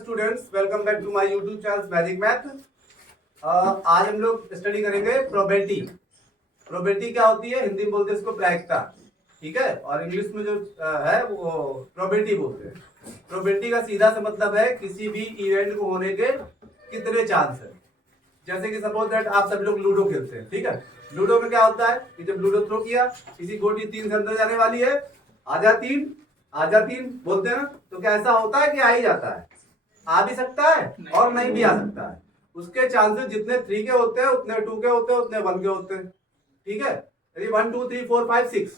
Students, welcome back to my YouTube channel Magic Math. आज हम लोग स्टडी करेंगे प्रोबेबिलिटी। प्रोबेबिलिटी क्या होती है? हिंदी में बोलते हैं इसको प्रायिकता, ठीक है। और इंग्लिश में जो है वो प्रोबेबिलिटी बोलते हैं। प्रोबेबिलिटी का सीधा सा मतलब है किसी भी इवेंट को होने के कितने चांस है। जैसे कि सपोज दैट आप सभी लोग लूडो खेलते हैं, ठीक है। लूडो में क्या होता है कि जब लूडो थ्रो किया, किसी गोटी 3 से अंदर जाने वाली है, आजा 3 बोलते हैं ना, तो क्या ऐसा होता है कि आ ही जाता है? आ भी सकता है और नहीं भी आ सकता है। उसके चांसेस जितने 3 के होते हैं उतने 2 के होते हैं, उतने 1 के होते हैं, ठीक है। यदि 1 2 3 4 5 6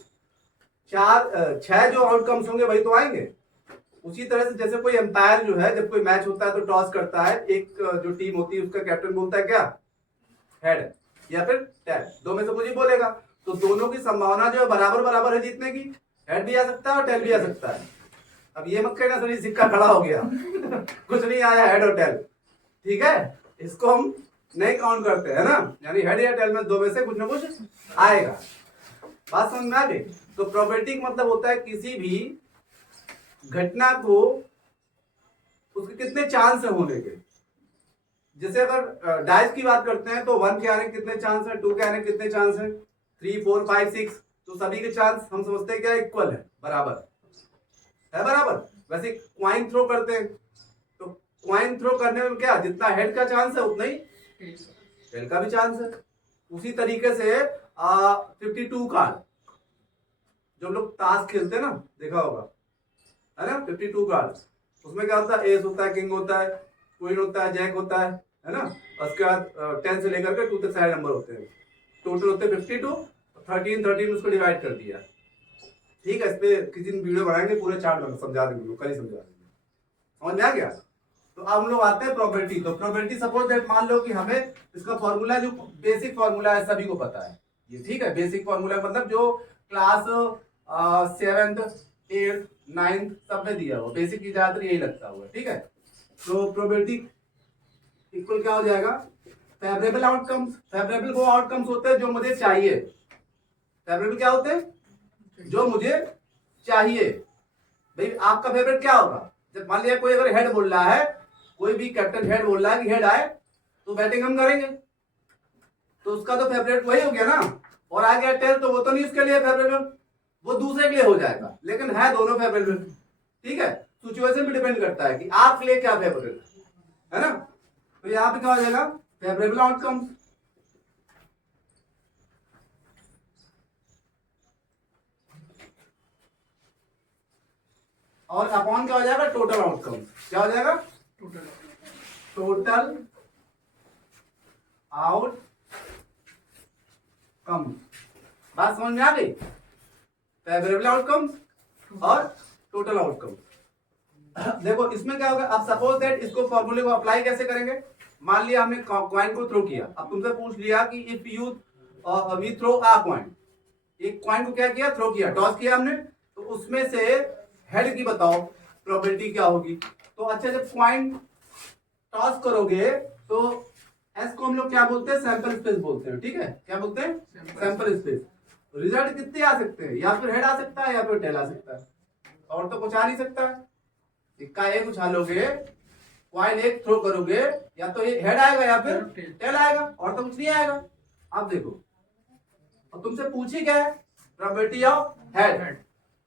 6 जो आउटकम्स होंगे वही तो आएंगे। उसी तरह से जैसे कोई एम्पायर जो है, जब कोई मैच होता है तो टॉस करता है, एक जो टीम होती है उसका कैप्टन बोलता है क्या? हेड या फिर टेल, दो में से कुछ ही बोलेगा। तो दोनों की संभावना जो है बराबर बराबर है जीतने की। हेड भी आ सकता है और टेल भी आ सकता है। अब ये मत कहना सर सिक्का खड़ा हो गया कुछ नहीं आया हेड और टेल, ठीक है। इसको हम नहीं काउंट करते है ना, यानी हेड या टेल में दो में से कुछ ना कुछ आएगा। बात समझ में आ गई? तो प्रोबेबिलिटी का मतलब होता है किसी भी घटना को उसके कितने चांस है होने के। जैसे अगर डाइस की बात करते हैं तो 1 के आने के कितने चांस है, 2 के आने के कितने चांस है, 3 4 5 6, तो सभी के चांस हम समझते हैं क्या? इक्वल है, बराबर है, बराबर। वैसे क्वाइन थ्रो करते हैं तो क्वाइन थ्रो करने में क्या, जितना हेड का चांस है उतना ही टेल का भी चांस है। उसी तरीके से 52 कार्ड, जो लोग ताश खेलते हैं ना, देखा होगा है ना, 52 कार्ड। उसमें क्या होता है? एस होता है, किंग होता है, क्वीन होता है, जैक होता है ना। उसके बाद 10 से लेकर के 2 तक सारे नंबर होते हैं। टोटल होते हैं 52, 13 उसको डिवाइड कर दिया, ठीक है। इस पे किसी दिन वीडियो बनाएंगे, पूरे चार्ट में समझा देंगे, कल ही समझा देंगे। समझ में आ गया? तो अब हम लोग आते हैं प्रोबेबिलिटी। तो प्रोबेबिलिटी सपोज दैट मान लो कि हमें इसका फॉर्मूला, जो बेसिक फॉर्मूला है सभी को पता है ये, ठीक है। बेसिक फॉर्मूला मतलब जो क्लास 7th 8th 9th सब में दिया हुआ, बेसिक की ज्यादातर यही लगता हुआ, ठीक है। तो प्रोबेबिलिटी इक्वल क्या हो जाएगा? Favourable outcomes. फेवरेबल वो आउटकम्स होते हैं जो मुझे चाहिए। फेवरेबल क्या होते हैं? जो मुझे चाहिए। भाई आपका फेवरेट क्या होगा? जब मान लिया कोई अगर हेड बोल रहा है, कोई भी कैप्टन हेड बोल रहा है कि हेड आए, तो बैटिंग हम करेंगे, तो उसका तो फेवरेट वही हो गया ना। और आ गया टेल, तो वो तो नहीं उसके लिए फेवरेबल, वो दूसरे के लिए हो जाएगा, लेकिन है दोनों फेवरेबल, ठीक है। सिचुएशन पे डिपेंड करता है कि आपके लिए क्या फेवरेबल है ना। तो यहाँ पे क्या हो जाएगा? Favourable outcomes. और अपॉन क्या हो जाएगा? Total outcome. क्या हो जाएगा? Total outcome. बात समझ में आ गई? फेवरेबल आउटकम और टोटल आउटकम। देखो इसमें क्या होगा, अब सपोज दैट इसको फॉर्मूले को अप्लाई कैसे करेंगे। मान लिया हमने कॉइन को थ्रो किया, अब तुमसे पूछ लिया कि if you we throw a coin, एक कॉइन को क्या किया? थ्रो किया, टॉस किया हमने, तो उसमें से हेड की बताओ प्रोबेबिलिटी क्या होगी। तो अच्छा, जब कॉइन टॉस करोगे तो एस को हम लोग क्या बोलते हैं? सैंपल स्पेस बोलते हैं, ठीक है। क्या बोलते हैं? Sample space. रिजल्ट कितने आ सकते हैं? या फिर हेड आ सकता है या फिर टेल आ सकता है, और तो कुछ आ नहीं सकता है। सिक्का एक उछालोगे, कॉइन एक थ्रो करोगे, या तो हेड आएगा या फिर टेल आएगा, और तो कुछ नहीं आएगा। अब देखो, अब तुमसे पूछी क्या है? Probability of head.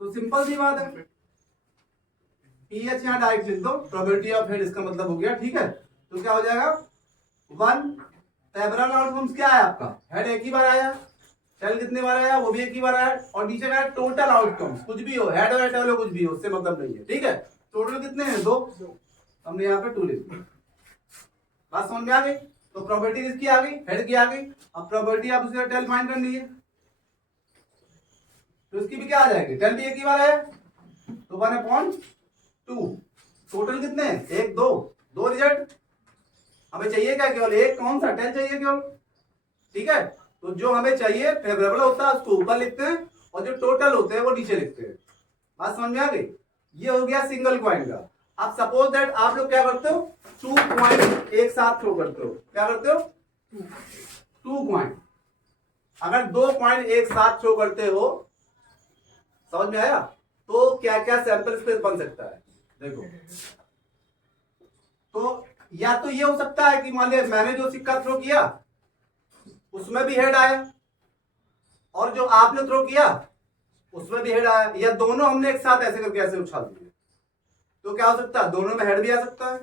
तो सिंपल सी बात है, पीएच यहां डायरेक्ट लिख दो, प्रोबेबिलिटी ऑफ हेड इसका मतलब हो गया, ठीक है। तो क्या हो जाएगा? 1 फेवरेबल आउटकम्स क्या है आपका? हेड एक ही बार आया, टेल कितने बार आया? वो भी एक ही बार आया, और नीचे का टोटल आउटकम्स, कुछ भी हो, हेड और टेल हो, कुछ भी हो, उससे मतलब नहीं है, ठीक है। टोटल कितने हैं? 2, हमने यहाँ पे 2 लिख दिया। बात समझ में आ गई? तो प्रोबेबिलिटी किसकी आ गई? हेड की आ गई। अब प्रोबेबिलिटी आप उसका टेल फाइंड करनी है, तो इसकी भी क्या आ जाएगी? टेल भी एक ही बार आया, तो 1/2। टोटल कितने हैं? 1 2 2 रिजल्ट। हमें चाहिए क्या? केवल एक, कौन सा? टेल चाहिए केवल, ठीक है। तो जो हमें चाहिए फेवरेबल होता है उसको ऊपर लिखते हैं, और जो टोटल होते हैं वो नीचे लिखते हैं। बात समझ में आ गई? ये हो गया सिंगल कॉइन का। अब सपोज दैट आप लोग क्या करते हो? 2 कॉइन एक साथ थ्रो करते हो। क्या करते हो? 2 कॉइन। अगर 2 कॉइन एक साथ थ्रो करते हो, समझ में आया? तो क्या क्या सैंपल स्पेस बन सकता है? देखो, तो या तो ये हो सकता है कि मान लिया मैंने जो सिक्का थ्रो किया उसमें भी हेड आया, और जो आपने थ्रो किया उसमें भी हेड आया, या दोनों हमने एक साथ ऐसे करके ऐसे उछाल दिए, तो क्या हो सकता है, दोनों में हेड भी आ सकता है,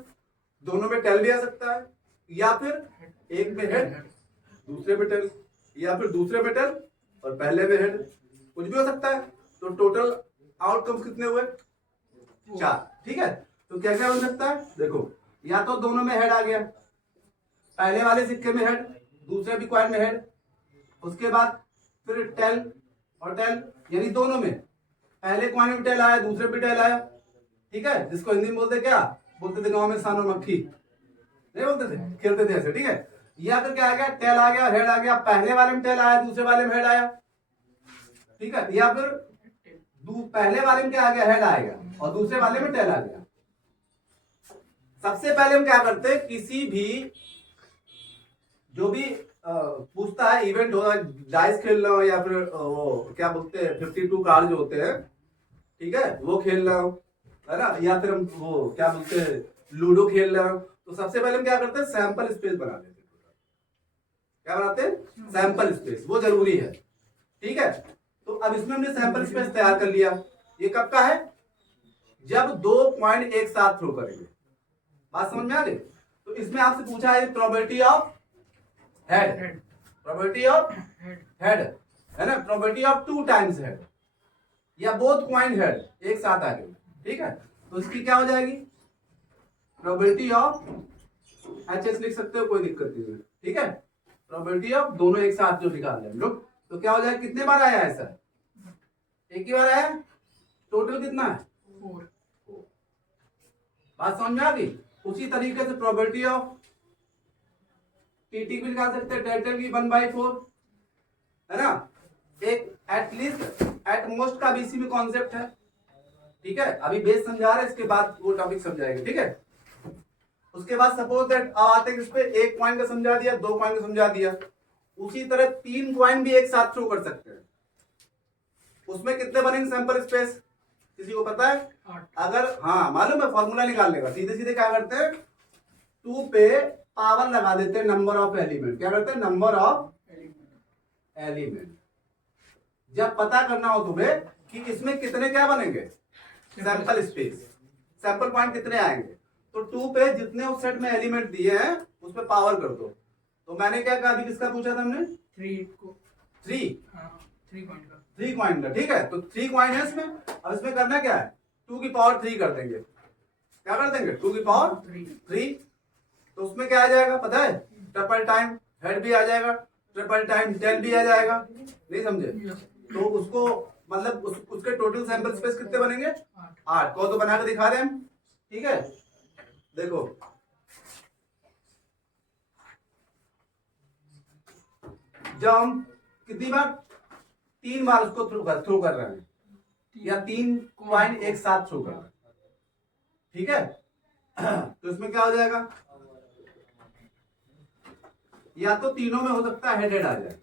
दोनों में टेल भी आ सकता है, या फिर एक में हेड दूसरे में टेल, या फिर दूसरे में टेल और पहले में हेड, कुछ भी हो सकता है। तो टोटल आउटकम्स कितने हुए, 4। ठीक है, तो क्या क्या हो सकता है, देखो या तो दोनों में हेड आ गया, पहले वाले सिक्के में हेड, दूसरे भी कॉइन में हेड, उसके बाद फिर टेल और टेल, यानी दोनों में पहले कॉइन में टेल आया, दूसरे भी टेल आया। ठीक है, जिसको हिंदी में बोलते क्या बोलते थे गांव में, सानो मक्खी नहीं बोलते थे, खेलते थे ऐसे। ठीक है, या फिर क्या आ गया, टेल आ गया, हेड आ गया, पहले वाले में टेल आया, दूसरे वाले में हेड आया। ठीक है, या फिर पहले वाले में क्या आ गया, हेड आएगा, और दूसरे वाले में टेल आ गया। सबसे पहले हम क्या करते हैं, किसी भी जो भी पूछता है इवेंट हो, डाइस खेल रहा हो या फिर वो क्या बोलते हैं 52 कार्ड जो होते हैं, ठीक है, वो खेल रहा हो, है ना, या फिर हम वो क्या बोलते हैं लूडो खेल रहा हो, तो सबसे पहले हम क्या करते हैं, सैंपल स्पेस बना देते हैं। क्या बनाते हैं, सैंपल स्पेस, वो जरूरी है। ठीक है, तो अब इसमें हमने सैंपल स्पेस तैयार कर लिया। ये कब का है, जब 2 पॉइंट एक साथ थ्रो करेंगे। बात समझ में आ गई। तो इसमें आपसे पूछा है probability of head, probability of head, है ना, प्रोबेबिलिटी ऑफ 2 टाइम्स हेड, या बोथ कॉइन हेड एक साथ आ गए। ठीक है, तो इसकी क्या हो जाएगी, प्रोबेबिलिटी ऑफ एचएस लिख सकते हो, कोई दिक्कत नहीं है। ठीक है, प्रोबेबिलिटी ऑफ दोनों एक साथ जो निकाल रहे हैं हम लोग, तो क्या हो जाएगा, कितने बार आया ऐसा, एक ही बार आया, टोटल कितना है 4। बात समझ में आ गई। उसी तरीके से प्रोबेबिलिटी ऑफ टीटी भी निकाल सकते हैं, डेल्टा की 1/4, है ना, एक एटलीस्ट एट मोस्ट का बीसी में कॉन्सेप्ट है। ठीक है, अभी बेस समझा रहे, इसके बाद वो टॉपिक समझाएंगे। ठीक है, उसके बाद सपोज दैट आते हैं इस पे, एक पॉइंट का समझा दिया, 2 पॉइंट का समझा दिया, उसी तरह 3 पॉइंट भी एक साथ थ्रो कर सकते हैं। उसमें कितने बनेंगे सैंपल स्पेस, किसी को पता है, अगर हाँ मालूम है, फॉर्मूला निकालने का, सीधे सीधे क्या करते हैं, 2 पे पावर लगा देते हैं नंबर ऑफ एलिमेंट। क्या करते हैं, नंबर ऑफ एलिमेंट। जब पता करना हो तुम्हें कि इसमें कितने क्या बनेंगे, सैंपल स्पेस, सैंपल पॉइंट कितने आएंगे, तो 2 पे जितने उस सेट में एलिमेंट दिए हैं उस पे पावर कर दो। तो मैंने क्या कहा, अभी किसका पूछा था हमने, 3 को, 3 कॉइन का। ठीक है, तो 3 कॉइन है इसमें। अब इसमें करना क्या है, 2 की पावर 3 कर देंगे। क्या कर देंगे, 2 की पावर 3। तो उसमें क्या आ जाएगा पता है, ट्रिपल टाइम हेड भी आ जाएगा, ट्रिपल टाइम टेल भी आ जाएगा। नहीं समझे, तो उसको मतलब उसके टोटल सैंपल स्पेस कितने बनेंगे, 8 को तो बना के दिखा रहे हैं हम। ठीक है, देखो जब हम कितनी बार, 3 बार उसको थ्रो कर रहे हैं, या 3 पॉइंट एक साथ थ्रो कर रहे हैं। ठीक है, तो इसमें क्या हो जाएगा, या तो तीनों में हो सकता है हेड हेड आ जाए,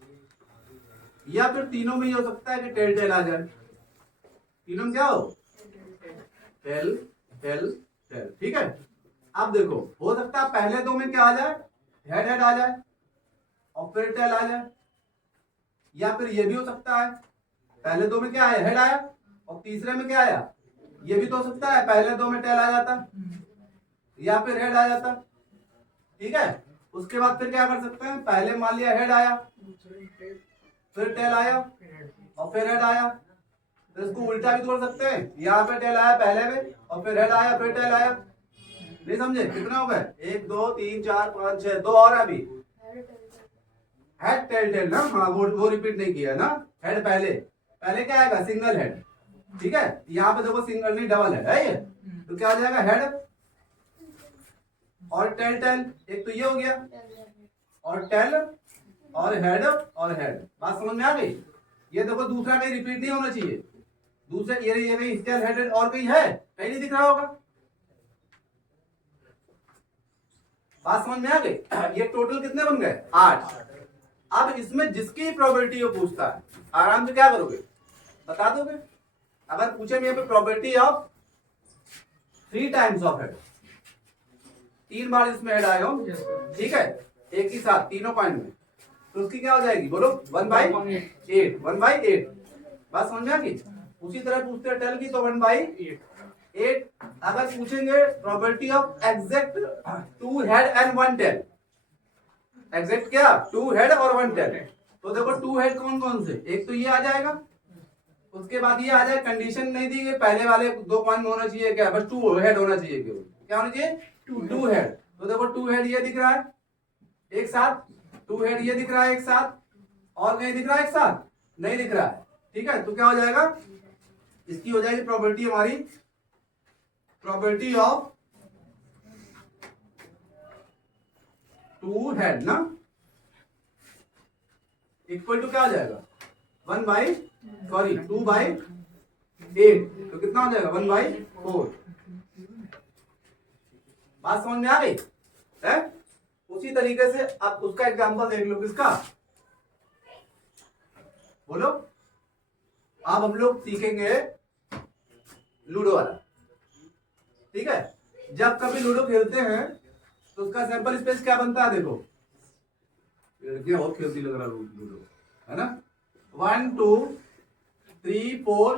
या फिर तीनों में ही हो सकता है कि टेल टेल आ जाए। तीनों में क्या हो, टेल टेल टेल। ठीक है, अब देखो हो सकता है पहले 2 में क्या आ जाए, हेड हेड आ जाए और फिर टेल आ जाए, या फिर ये भी हो सकता है पहले 2 में क्या आया, हेड आया, और तीसरे में क्या आया, ये भी तो हो सकता है पहले 2 में टेल आ जाता या फिर हेड आ जाता। ठीक है, उसके बाद फिर क्या कर सकते हैं, पहले मान लिया हेड आया, फिर टेल आया और फिर हेड आया, तो इसको उल्टा भी तोड़ सकते हैं, यहाँ पे टेल आया पहले में और फिर हेड आया फिर टेल आया। नहीं समझे, कितना हो गए, 1 2 3 4 5 6, 2 और अभी हेड टेल टेल ना, हाँ वो रिपीट नहीं किया ना, हेड पहले पहले क्या आएगा, सिंगल हेड। ठीक है, यहाँ पे देखो सिंगल नहीं डबल हेड है ये, तो क्या हो जाएगा, हेड और टेल टेल, एक तो ये हो गया, और टेल और हेड और हेड। बात समझ में आ गई। ये देखो दूसरा कहीं रिपीट नहीं होना चाहिए, दूसरे ये कहीं टेल हेडेड और कहीं है, कहीं नहीं दिख रहा होगा। बात समझ में आ गई। ये टोटल कितने बन गए, 8। अब इसमें जिसकी प्रोबेबिलिटी वो पूछता है, आराम से क्या करोगे, बता दोगे। अगर पूछे यहाँ पे probability of 3 times of head, 3 बार इसमें ऐड आए हो, ठीक है, एक ही साथ तीनों पॉइंट में, तो उसकी क्या हो जाएगी बोलो 1/8, 1/8। बात समझ में आ गई। उसी तरह पूछते हैं टेल की, तो 1/8। अगर पूछेंगे probability of exact 2 head and 1 tail, exact क्या 2 हेड और 1 टेल, तो देखो 2 हेड कौन कौन से, एक तो ये आ जाएगा, उसके बाद ये आ जाए, कंडीशन नहीं दी है पहले वाले 2 पॉइंट में होना चाहिए क्या, बस 2 हेड होना चाहिए, केवल क्या होना चाहिए 2 हेड। तो देखो 2 हेड ये दिख रहा है एक साथ, 2 हेड ये दिख रहा है एक साथ, और कहीं दिख रहा है एक साथ, नहीं दिख रहा है, ठीक है। तो क्या हो जाएगा, इसकी हो जाएगी प्रोबेबिलिटी हमारी, प्रोबेबिलिटी ऑफ 2 हेड ना, इक्वल टू क्या हो जाएगा 2/8, तो कितना हो जाएगा 1/4। बात समझ में आ गई है। उसी तरीके से आप उसका एग्जांपल देख लो, किसका बोलो। अब हम लोग सीखेंगे लूडो वाला, ठीक है। जब कभी लूडो खेलते हैं तो उसका सैंपल स्पेस क्या बनता है, देखो लड़कियां बहुत खेलती लग रहा है लूडो, है ना। 1 2 3 4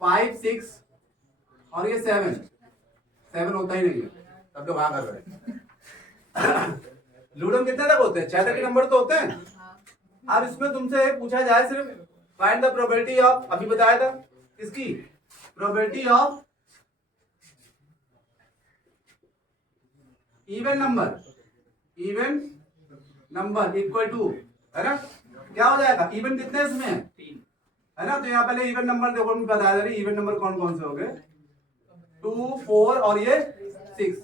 5 6 और ये 7 होता ही नहीं है, तब तो वहां कर रहे लूडो में कितने तक होते हैं, 6 तक के नंबर तो होते हैं। अब इसमें तुमसे पूछा जाए सिर्फ फाइंड द प्रोबेबिलिटी ऑफ, अभी बताया था इसकी probability of even number equal to, है ना, क्या हो जाएगा, इवन कितने इसमें है ना। तो यहाँ पहले इवन नंबर देखो, बताया था इवन नंबर कौन कौन से हो गए, 2 4 और ये 6,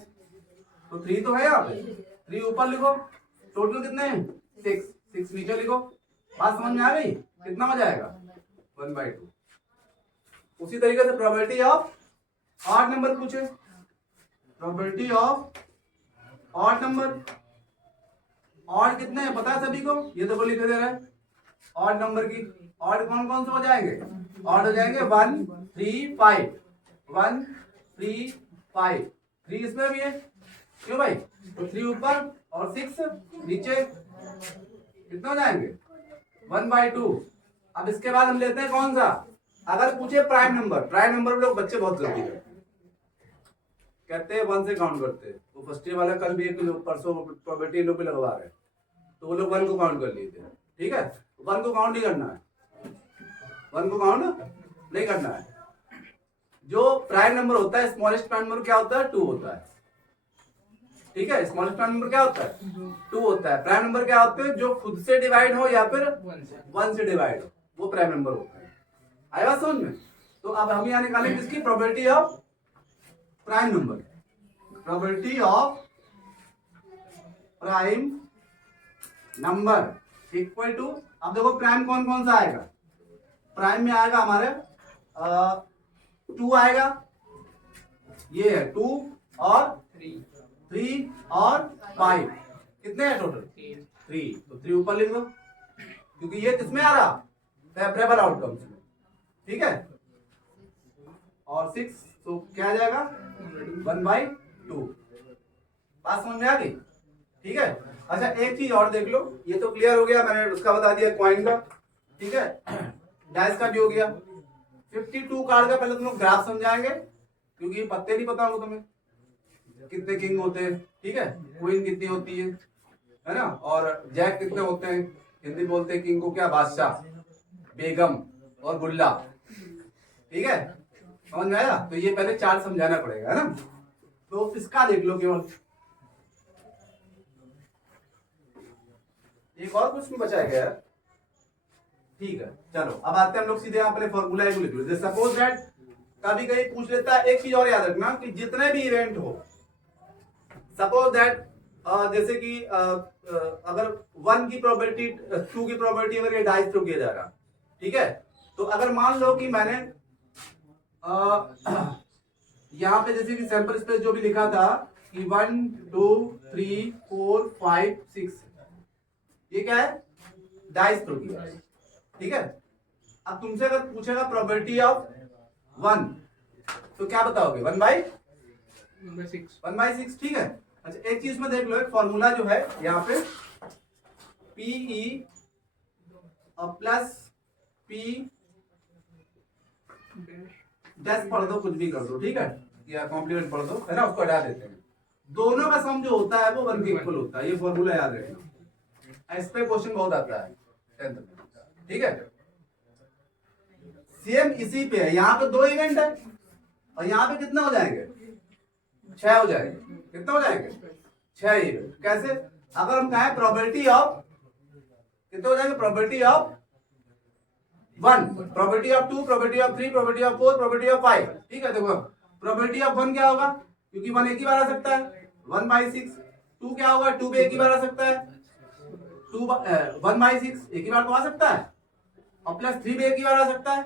तो 3 तो है यहाँ पे, 3 ऊपर लिखो, टोटल कितने हैं 6 नीचे लिखो। बात समझ में आ गई, कितना हो जाएगा 1/2। उसी तरीके से प्रोबेबिलिटी ऑफ ऑड नंबर पूछे, probability of odd number, odd कितने हैं पता है सभी को, ये देखो लिखे दे रहा है ऑड नंबर की। ऑड कौन कौन से हो जाएंगे, ऑड हो जाएंगे 1 3 5, 1 3 5, 3 इसमें भी है, क्यों भाई, तो 3 ऊपर और 6 नीचे, कितना हो जाएंगे 1/2। अब इसके बाद हम लेते हैं कौन सा, अगर पूछे प्राइम नंबर लोग बच्चे बहुत गलती करते हैं, कहते हैं 1 से काउंट करते हैं। वो फर्स्ट ईयर वाला कल भी एक परसों प्रोबेबिलिटी लोग भी लगवा रहे हैं, तो वो लोग 1 को काउंट कर लिए थे, ठीक है। 1 को काउंट नहीं करना है, 1 को काउंट नहीं करना है। जो प्राइम नंबर होता है, स्मॉलेस्ट प्राइम नंबर क्या होता है 2 होता है, ठीक है। स्मॉलेस्ट प्राइम नंबर क्या होता है 2 होता है। प्राइम नंबर क्या होते हैं, जो खुद से डिवाइड हो या फिर 1 से डिवाइड हो, वो प्राइम नंबर होता है। आया बात समझ में। तो अब हम यहाँ निकालेंगे किसकी probability of prime number, probability of prime number equal to, अब देखो प्राइम कौन कौन सा आएगा, प्राइम में आएगा हमारे 2 आएगा, ये है 2 और 3 और 5, कितने हैं टोटल 3, तो 3 ऊपर लिख दो, क्योंकि ये किसमें आ रहा फेवरेबल आउटकम्स में, ठीक है। और 6, तो क्या आ जाएगा 1/2। बात समझ में आ गई, ठीक है। अच्छा एक चीज और देख लो, ये तो क्लियर हो गया, मैंने उसका बता दिया कॉइन का, ठीक है, डाइस का भी हो गया। 52 कार्ड का पहले तुम लोग ग्राफ समझाएंगे, क्योंकि पत्ते नहीं पता होगा तुम्हें, कितने किंग होते हैं, ठीक है, क्वीन कितनी होती है ना, और जैक कितने होते हैं, हिंदी बोलते हैं किंग को क्या, बादशाह, बेगम और गुल्ला, ठीक है, समझ में आया। तो ये पहले चार्ट समझाना पड़ेगा, है ना। तो इसका देख लो केवल, एक और कुछ नहीं बचा गया, ठीक है। चलो अब आते हैं हम लोग सीधे यहाँ पर फॉर्मूला को लिख लो। सपोज दैट कभी कभी पूछ लेता है, एक चीज और याद रखना कि जितने भी इवेंट हो, सपोज दैट जैसे कि अगर 1 की प्रोबेबिलिटी 2 की प्रोबेबिलिटी अगर ये डाइस थ्रो किया जा रहा, ठीक है, तो अगर मान लो कि मैंने यहाँ पे जैसे कि सैंपल स्पेस जो भी लिखा था कि 1 2 3 4 5 6, ये क्या है डाइस थ्रो किया, ठीक है। अब तुमसे अगर पूछेगा प्रोबेबिलिटी ऑफ 1, तो क्या बताओगे 1/6, ठीक है। अच्छा एक चीज में देख लो, एक फॉर्मूला जो है यहाँ पे PE प्लस P डैश पढ़ दो, कुछ भी कर दो, ठीक है, या कॉम्प्लीमेंट पढ़ दो, है ना, उसको हटा देते हैं। दोनों का सम जो होता है वो 1 के इक्वल होता है, ये फॉर्मूला याद रखना, इस पे क्वेश्चन बहुत आता है 10th में, ठीक है। सेम इसी पे है, यहाँ पे 2 इवेंट है और यहाँ पे कितना हो जाएंगे, 6 हो जाएंगे। कितना हो जाएंगे, 6 इवेंट। कैसे, अगर हम कहें प्रोबेबिलिटी ऑफ, कितने हो जाएंगे, probability of 1, probability of 2, probability of 3, probability of 4, probability of 5, ठीक है। देखो प्रोबेबिलिटी ऑफ 1 क्या होगा, क्योंकि 1 एक ही बार आ सकता है, 1/6। 2 क्या होगा, 2 भी एक ही बार आ सकता है, 1/6 एक ही बार तो आ सकता है, और प्लस 3 भी एक ही बार आ सकता है,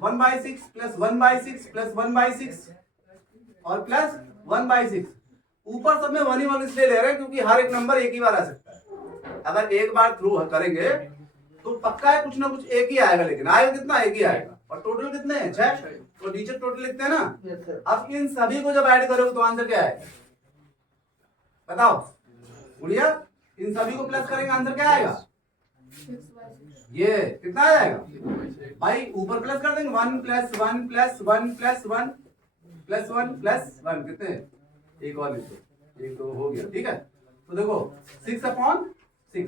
1/6 प्लस 1/6 प्लस 1/6 और प्लस 1/6। ऊपर सब में 1 ही 1 इसलिए ले रहे हैं क्योंकि हर एक नंबर एक ही बार आ सकता है। अगर एक बार थ्रू करेंगे तो पक्का है कुछ ना कुछ एक ही आएगा, लेकिन आएगा कितना, एक ही आएगा। और टोटल कितने हैं, 6, तो नीचे टोटल लिखते हैं ना। अब इन सभी को जब ऐड करोगे तो आंसर क्या है, बताओ गुड़िया, इन सभी को प्लस करेंगे आंसर क्या आएगा, ये कितना आ जाएगा भाई, ऊपर प्लस कर देंगे, 1 + 1 + 1 + 1 + 1 + 1 कितने, एक और लिख दो, एक तो हो गया, ठीक है। तो देखो 6/6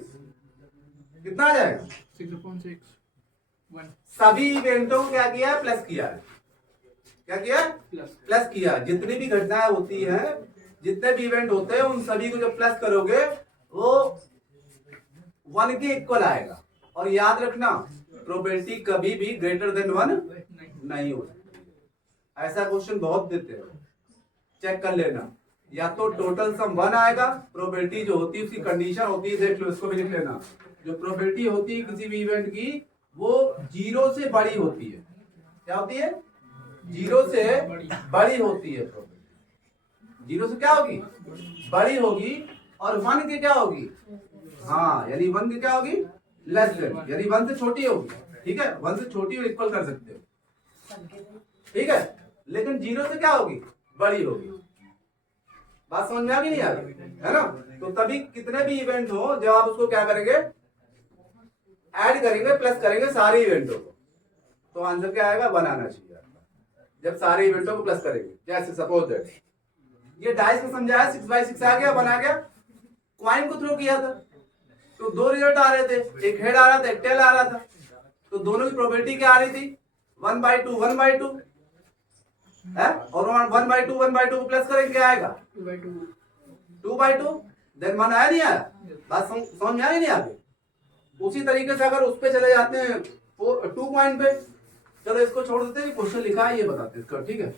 कितना आ जाएगा, 6/6 1। सभी इवेंटों को क्या किया है, प्लस किया है, क्या किया है, प्लस किया। जितनी भी घटनाएं होती हैं, जितने भी इवेंट होते हैं, उन सभी को जब प्लस करोगे वो 1 के इक्वल आएगा। और याद रखना प्रोबेबिलिटी कभी भी ग्रेटर देन 1 नहीं हो सकती। ऐसा क्वेश्चन बहुत देते हैं, चेक कर लेना। या तो टोटल सम 1 आएगा, प्रोबेबिलिटी जो होती है उसकी कंडीशन होती है, देख लो इसको भी लिख लेना, जो प्रोबेबिलिटी होती है किसी भी इवेंट की वो 0 से बड़ी होती है। क्या होती है, 0 से बड़ी होती है प्रोबेबिलिटी, 0 से क्या होगी, बड़ी होगी, और 1 की क्या होगी, हाँ यानी 1 की क्या होगी, लेस देन, यानी 1 से छोटी होगी, ठीक है। 1 से छोटी और इक्वल कर सकते हो, ठीक है, लेकिन 0 से क्या होगी, बड़ी होगी। बात समझ में आ गई नहीं आ गई, है ना। तो तभी कितने भी इवेंट हो, जब आप उसको क्या करेंगे, ऐड करेंगे, प्लस करेंगे सारे इवेंटों को, तो आंसर क्या आएगा, 1 आना चाहिए। जब सारे इवेंटों को प्लस करेंगे, जैसे सपोज दैट ये डाइस को समझाया, 6/6 आ गया, 1 आ गया। क्वाइन को थ्रो किया था तो 2 रिजल्ट आ रहे थे, एक हेड आ रहा था, एक टेल आ रहा था, तो दोनों की प्रोबेबिलिटी क्या आ रही थी, 1/2 1/2 है, और 1/2 1/2 को प्लस करेंगे क्या आएगा, 2/2, देन 1 आया नहीं आया, बात समझ में आ रही नहीं आगे। उसी तरीके से अगर उस पे चले जाते हैं 2 पॉइंट पे, चलो इसको छोड़ देते हैं, क्वेश्चन लिखा है ये बताते हैं इसका, ठीक है।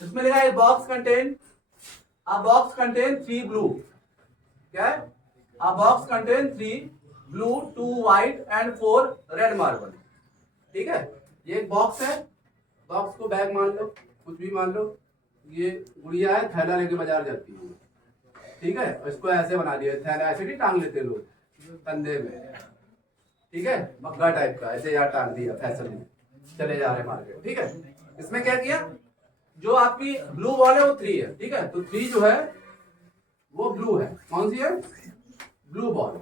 इसमें लिखा है बॉक्स कंटेन 3 ब्लू, क्या है, अ box contain 3 blue 2 white and 4 red marble, ठीक है। ये एक बॉक्स है, बॉक्स को बैग मान लो, कुछ भी मान लो, ये गुड़िया है, थैला लेके बाजार जाती है, ठीक है, इसको ऐसे बना दिया, थैला ऐसे नहीं टांग लेते लोग कंधे में, ठीक है, मग्गा टाइप का ऐसे यार टांग दिया, फैशन में चले जा रहे मार्केट, ठीक है। इसमें क्या किया, जो आपकी ब्लू बॉल है वो 3 है, ठीक है, तो 3 जो है वो ब्लू है, कौन सी है, ब्लू बॉल,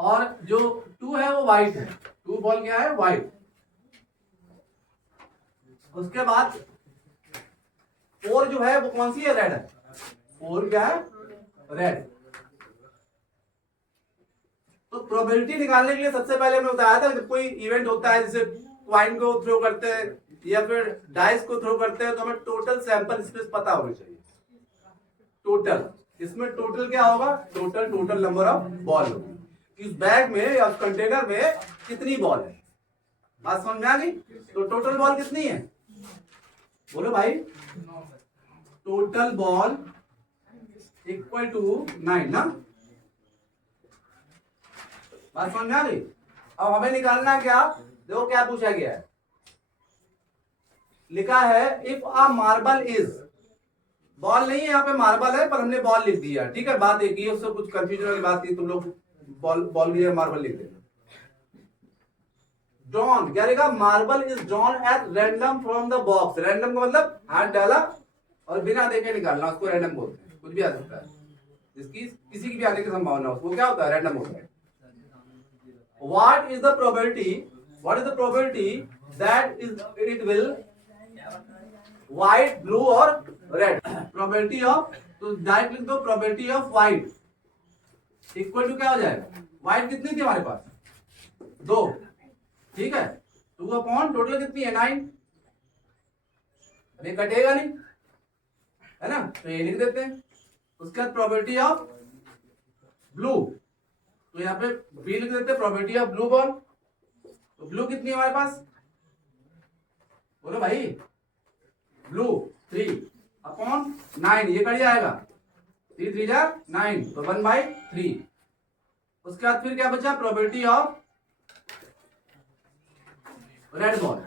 और जो 2 है वो व्हाइट है, 2 बॉल क्या है, व्हाइट। उसके बाद 4 जो है वो कौन सी है, रेड है, 4 क्या है, रेड। तो प्रोबेबिलिटी निकालने के लिए सबसे पहले हमने बताया था, जब कोई इवेंट होता है, जैसे क्वाइन को थ्रो करते हैं या फिर डाइस को थ्रो करते हैं, तो हमें टोटल सैंपल स्पेस पता होना चाहिए। टोटल, इसमें टोटल क्या होगा, टोटल नंबर ऑफ बॉल होगी, इस बैग में या कंटेनर में कितनी बॉल है, बात समझ में आ गई। तो टोटल बॉल कितनी है, बोलो भाई, टोटल बॉल इक्वल टू 9 ना, बात समझ में आ गई। अब हमें निकालना है क्या, देखो क्या पूछा गया है, लिखा है if a marble is, ball नहीं है यहाँ पे, मार्बल है पर हमने बॉल लिख दिया, ठीक है, बात एक ही है, उससे कुछ कंफ्यूजन वाली बात नहीं, तुम लोग बॉल भी मार्बल लिख देना। ड्रॉन क्या लिखा, marble is drawn at random from the box, random का मतलब हाथ डाला और बिना देखे निकालना, उसको रैंडम बोलते हैं। कुछ भी आ सकता है, जिसकी किसी की भी आने की संभावना हो, वो क्या होता है, रैंडम होता है। What is the probability that it will white, blue और red? Probability of, तो डायरेक्ट लिख दो probability of white equal to क्या हो जाएगा, white कितनी थी हमारे पास, 2, ठीक है, 2 अपॉन टोटल कितनी है 9, अभी कटेगा नहीं है ना, तो ये लिख देते हैं। उसके बाद प्रोबेबिलिटी ऑफ ब्लू, तो यहाँ पे बी लिख देते हैं, प्रोबेबिलिटी ऑफ ब्लू बॉल, तो ब्लू कितनी है हमारे पास, बोलो भाई, ब्लू 3 अपॉन 9, ये कट जाएगा, 3 3 जा 9, तो 1/3। उसके बाद फिर क्या बचा, probability of red ball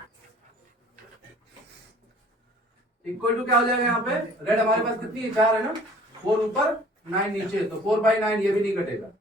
equal to क्या हो जाएगा, यहाँ पे रेड हमारे पास कितनी है, 4 है ना, 4 ऊपर 9 नीचे, तो 4/9, ये भी नहीं कटेगा।